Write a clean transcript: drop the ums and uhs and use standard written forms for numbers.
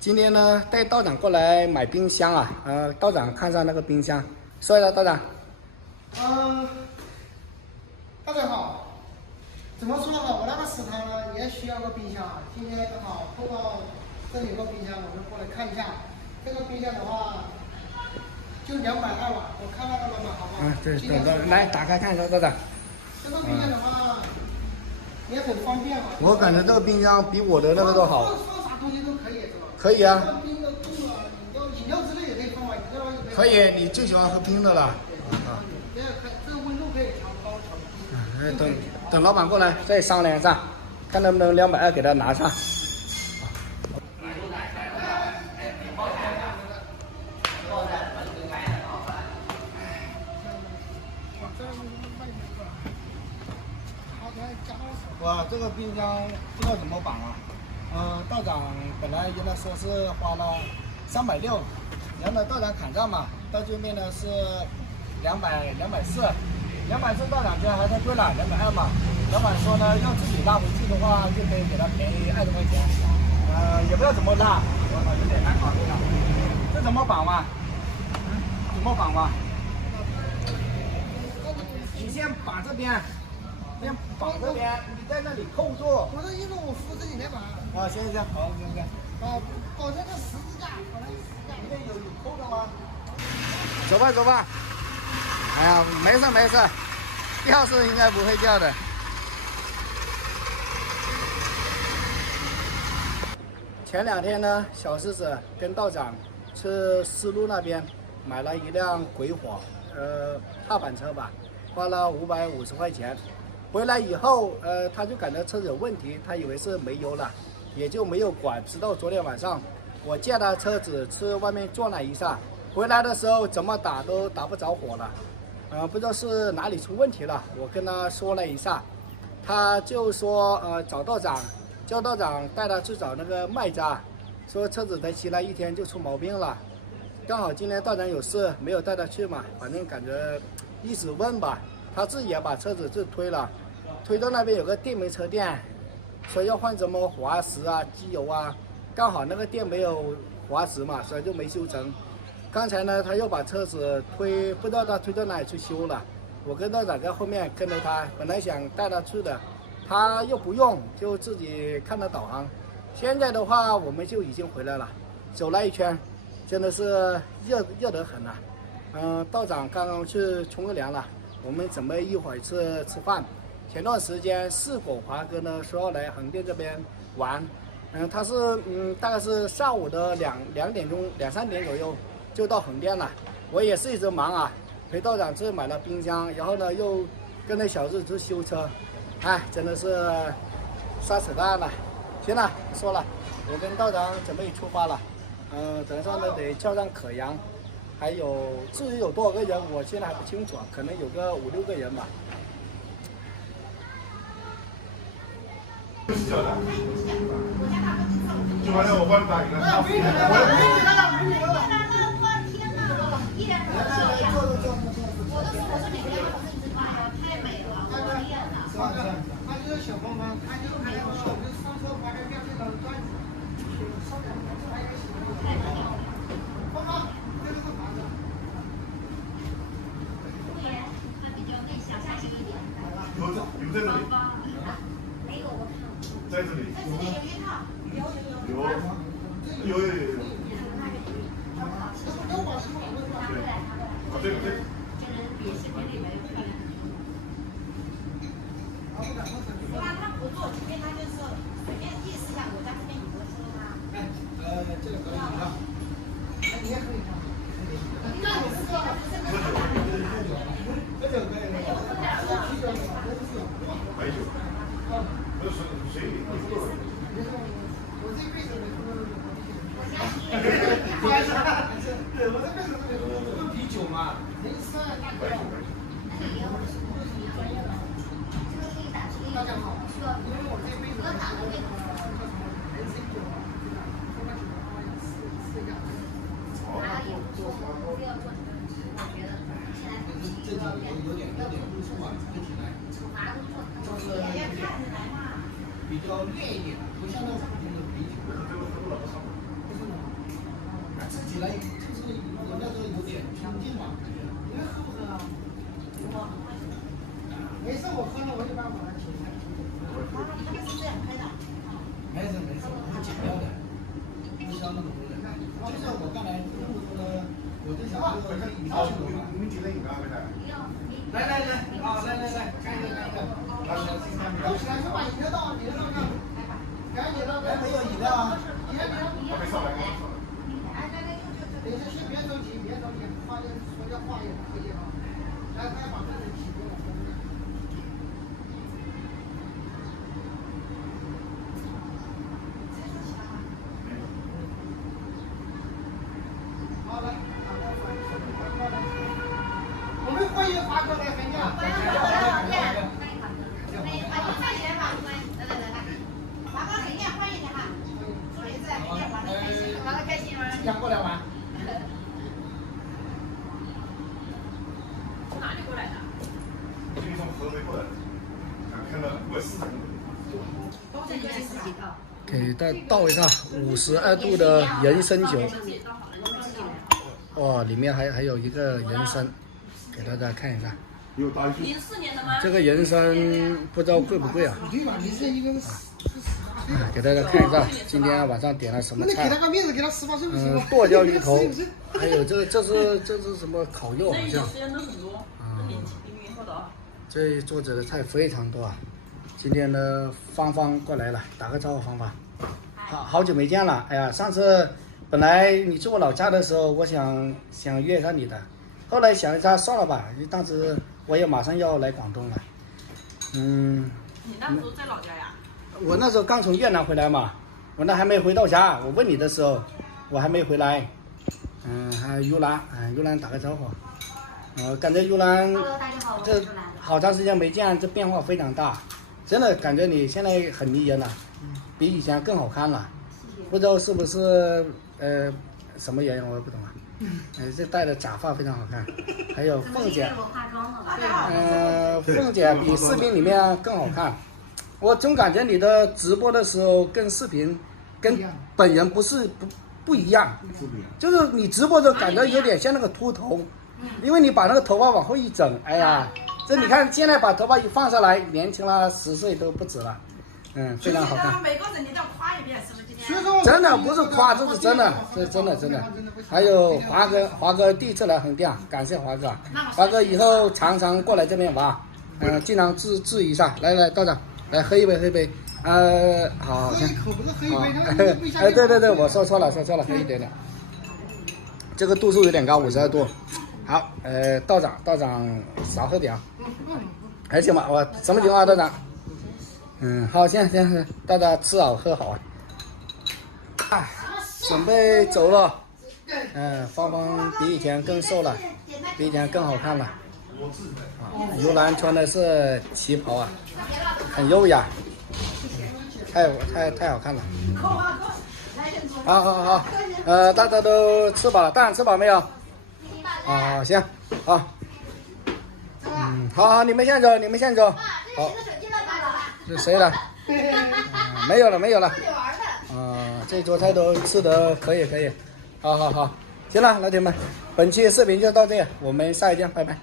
今天呢，带道长过来买冰箱啊，道长看上那个冰箱，说一下道长。大家好，怎么说呢？我那个食堂呢也需要个冰箱啊。今天正好碰到这里有个冰箱，我就过来看一下。这个冰箱的话，就220瓦，我看那个老板好不好？对，等着，来打开看一下，道长。这个冰箱的话，也很方便嘛。我感觉这个冰箱比我的那个都好。放啥东西都可以是吧？可以啊。冰的冻啊，饮料之类也可以放啊，饮料也可以，你最喜欢喝冰的了。这个温度可以调高调低。等老板过来再商量一下，看能不能220给他拿上。哇，这个冰箱不知道怎么绑啊？道长本来原来说是花了360，然后呢道长砍价嘛，到最后面呢是240，240道长觉得还太贵了，220嘛。老板说呢，要自己拉回去的话，就可以给他便宜20块钱。也不知道怎么拉，我操，有点难搞定了。这怎么绑嘛？怎么绑嘛？你先绑这边。先绑这边，你在那里扣住。我的意思，我扶着你来绑。行，好，行。绑这个十字架，绑那个十字架。里面有扣的吗？走吧。哎呀，没事，掉是应该不会掉的。前2天呢，小狮子跟道长去丝路那边买了一辆鬼火，踏板车吧，花了550块钱。回来以后，他就感觉车子有问题，他以为是没油了，也就没有管。直到昨天晚上，我借他车子去外面转了一下，回来的时候怎么打都打不着火了，不知道是哪里出问题了。我跟他说了一下，他就说找道长，叫道长带他去找那个卖家，说车子才骑了1天就出毛病了。刚好今天道长有事，没有带他去嘛，反正感觉一直问吧。他自己也把车子推了，推到那边有个电煤车店，说要换什么滑石啊、机油啊，刚好那个店没有滑石嘛，所以就没修成。刚才呢，他又把车子推，不知道他推到哪里去修了。我跟道长在后面跟着他，本来想带他去的，他又不用，就自己看着导航。现在的话，我们就已经回来了，走了一圈，真的是热得很啊。道长刚刚去冲个凉了。我们准备一会儿吃饭。前段时间四果华哥呢说要来横店这边玩，他是大概是下午的2点钟2、3点左右就到横店了。我也是一直忙啊，陪道长去买了冰箱，然后呢又跟着小日子修车，真的是瞎扯淡了。行了，不说了，我跟道长准备出发了。等一下呢得叫上可阳。还有至于有多少个人，我现在还不清楚，可能有个5、6个人吧。就完了，我帮你打一个。他就是小方方，他就还要上车把这标这个砖，烧点还有个方方，这个是房子。有在这里。没有，我看。在这里。在这里有一套。有。对。这个。他不做，今天他就是随便意思一下，我在这边有个车吗？这个可以啊。你也可以看。那你是说的不是那个？这个可以。白酒。不是谁？我这辈子没喝过。我相信。对，我这辈子没喝过啤酒嘛。没事，大哥。大家好，因为我这辈子人生酒啊，喝了酒的话要试一下。哪有说我非要做这个？我觉得现在这有点不错啊，整体来。处罚工作，也要看出来嘛。比较烈一点，不像那种普通的啤酒。来就是有那时候有点平静嘛，你们喝不喝啊？没事，我喝了我就把它停开。他们是这样开的。没事，我们减掉的，不需要那么多人。就是我刚才那么多的，我就想说可以以后你们几个人干回来？来，看一个，都起来就把饮料倒，饮料倒上，赶紧的，没有饮料啊。还没上来吗？等一下先别着急，话说这话也不可以啊，来把这个提过来。好，来，我们欢迎华哥来参加。想过来玩？从哪里过来的？就从河北过来的，看到过市场。这里面自己倒。给大家倒一下52度的人参酒。哇，里面还有一个人参，给大家看一下。有大一04年的吗？这个人参不知道贵不贵啊？对吧？你是一个给大家看一下，今天晚上点了什么给他菜？个面子，给他18岁不行吗？剁椒鱼头，还有这是什么烤肉好像。时间都很多，0后的啊。这一桌子的菜非常多啊。今天呢，芳芳过来了，打个招呼，芳芳。好久没见了，哎呀，上次本来你住我老家的时候，我想约上你的，后来想一下算了吧，当时我也马上要来广东了。你那时候在老家呀？我那时候刚从越南回来嘛，我那还没回到家。我问你的时候，我还没回来。还有幽兰，幽兰打个招呼。感觉幽兰这好长时间没见，这变化非常大，真的感觉你现在很迷人了，比以前更好看了。不知道是不是什么原因，我也不懂啊。这戴的假发非常好看，还有凤姐，凤姐比视频里面更好看。我总感觉你的直播的时候跟视频跟本人不一样，就是你直播的感觉有点像那个秃头，因为你把那个头发往后一整，哎呀，这你看现在把头发一放下来，年轻了10岁都不止了，非常好看。每个人你都要夸一遍，是不是今天？真的不是夸，这是真的，这真的。还有华哥第一次来横店，感谢华哥。华哥以后常常过来这边玩，尽量治一下。来，道长。来喝一杯，好，喝一口不是喝一杯，对，我说错了，喝一点点。这个度数有点高，52度。好，道长少喝点啊。还行吧，我什么情况啊，道长？好，行，大家吃好喝好啊。准备走了。芳芳比以前更瘦了，比以前更好看了。幽兰穿的是旗袍啊，很优雅，太好看了。好，大家都吃饱了，大人吃饱没有？行，好，好，你们先走，好，是谁的？没有了。这桌菜都吃得可以，好，行了，老铁们，本期视频就到这里，我们下一见，拜拜。